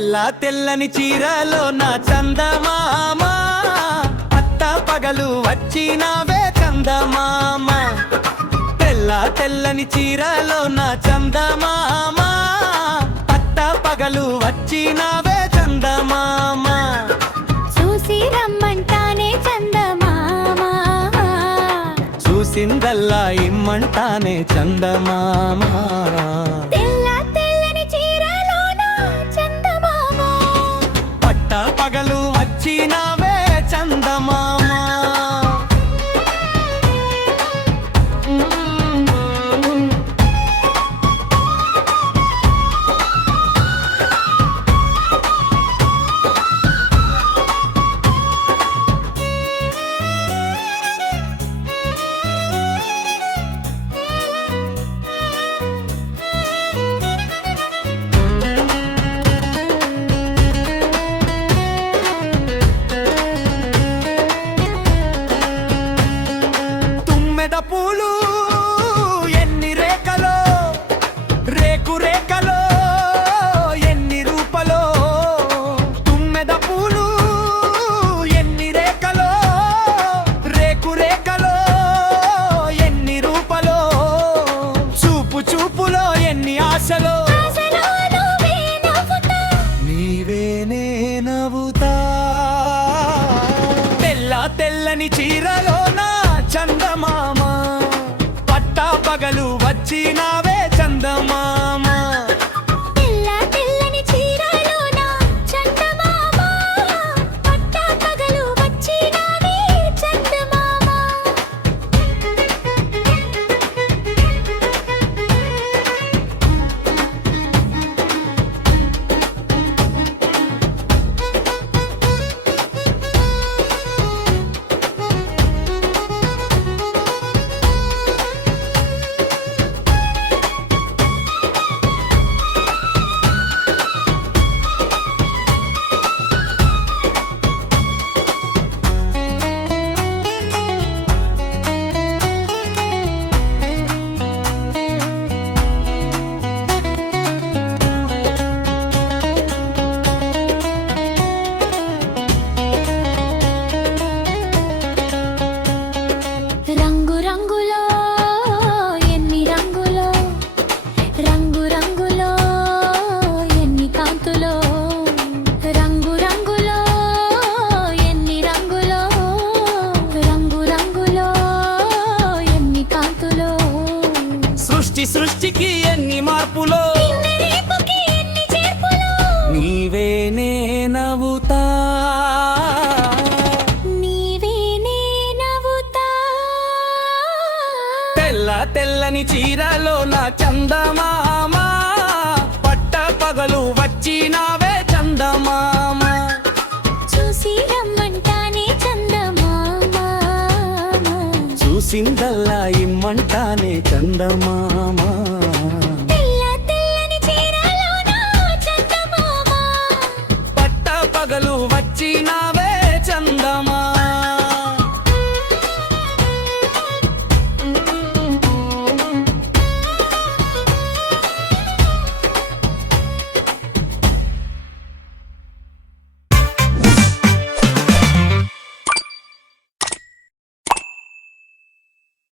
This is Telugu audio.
తెల్ల తెల్లని చీరలో నా చందమామ పట్ట పగలు వచ్చినావే చందమామ తెల్ల తెల్లని చీరలో నా చందమామ పట్ట పగలు వచ్చినావే చందమామ చూసి రమ్మంటానే చందమామ చూసిందల్లా ఇమ్మంటానే చందమామ తెల్ల తెల్లని చీరలోన చందమామ పట్ట పగలు వచ్చినావే చందమామ తుమ్మెద పూలు ఎన్ని రేఖలో రేకు రేఖలో ఎన్ని రూపలో తుమ్మెద పూలు ఎన్ని రేఖలో రేకు రేఖలో ఎన్ని రూపలో చూపు చూపులో ఎన్ని ఆశలో ఆశలో నువ్వే నవ్వుతా నీవేనే నవ్వుతా తెల్ల తెల్లని చీరలో నా చందమామ పట్ట పగలు వచ్చినావే చందమామ తెల్ల తెల్లని చీరలోన చందమామ పట్ట పగలు వచ్చినావే చందమామ రంగు రంగులో ఎన్ని రంగులో రంగు రంగులో ఎన్ని కాంతులో రంగు రంగులో ఎన్ని రంగులో రంగు రంగులో ఎన్ని కాంతులో సృష్టి సృష్టికి ఎన్ని మార్పులో నిన్న రేపుకి ఎన్ని చేర్పులో నీవేనే నవ్వుతా నీవేనే నవ్వుతా తెల్ల తెల్లని చీరలో నా చందమామ పట్ట పగలు వచ్చినావే చందమామ చూసి రమ్మంటానే చందమామ చూసిందల్లా ఇమ్మంటానే చందమామ